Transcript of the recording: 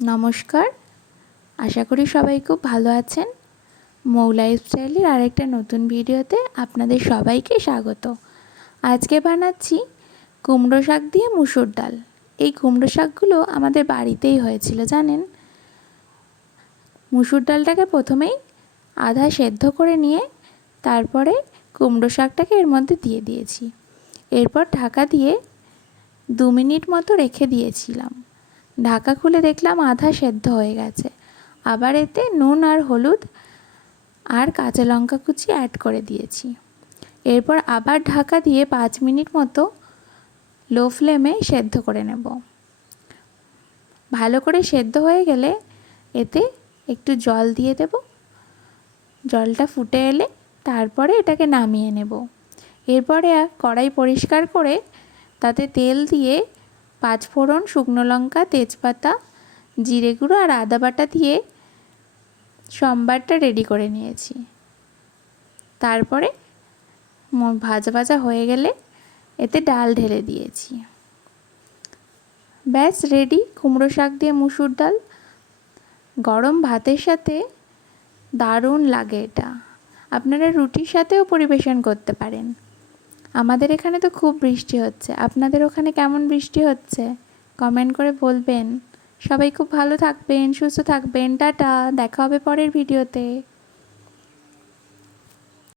নমস্কার, আশা করি সবাই খুব ভালো আছেন। মৌ লাইফস্টাইলের আরেকটা নতুন ভিডিওতে আপনাদের সবাইকে স্বাগত। আজকে বানাচ্ছি কুমড়ো শাক দিয়ে মুসুর ডাল। এই কুমড়ো শাকগুলো আমাদের বাড়িতেই হয়েছিল জানেন। মুসুর ডালটাকে প্রথমেই আধা সেদ্ধ করে নিয়ে তারপরে কুমড়ো শাকটাকে এর মধ্যে দিয়ে দিয়েছি। এরপর ঢাকা দিয়ে 2 মিনিট মতো রেখে দিয়েছিলাম। ঢাকা খুলে দেখলাম আধা সেদ্ধ হয়ে গেছে। আবার এতে নুন আর হলুদ আর কাঁচা লঙ্কা কুচি অ্যাড করে দিয়েছি। এরপর আবার ঢাকা দিয়ে 5 মিনিট মতো লো ফ্লেমে সেদ্ধ করে নেব। ভালো করে সেদ্ধ হয়ে গেলে এতে একটু জল দিয়ে দেব। জলটা ফুটে এলে তারপরে এটাকে নামিয়ে নেব। এরপরে কড়াই পরিষ্কার করে তাতে তেল দিয়ে 5 ফোড়ন, শুকনো লঙ্কা, তেজপাতা, জিরে গুঁড়ো আর আদা বাটা দিয়ে সম্বারটা রেডি করে নিয়েছি। তারপরে ভাজা ভাজা হয়ে গেলে এতে ডাল ঢেলে দিয়েছি। ব্যাস রেডি কুমড়ো শাক দিয়ে মুসুর ডাল। গরম ভাতের সাথে দারুণ লাগে এটা। আপনারা রুটির সাথেও পরিবেশন করতে পারেন। আমাদের এখানে তো খুব বৃষ্টি হচ্ছে। আপনাদের ওখানে কেমন বৃষ্টি হচ্ছে কমেন্ট করে বলবেন। সবাই খুব ভালো থাকবেন, সুস্থ থাকবেন। টাটা, দেখা হবে পরের ভিডিওতে।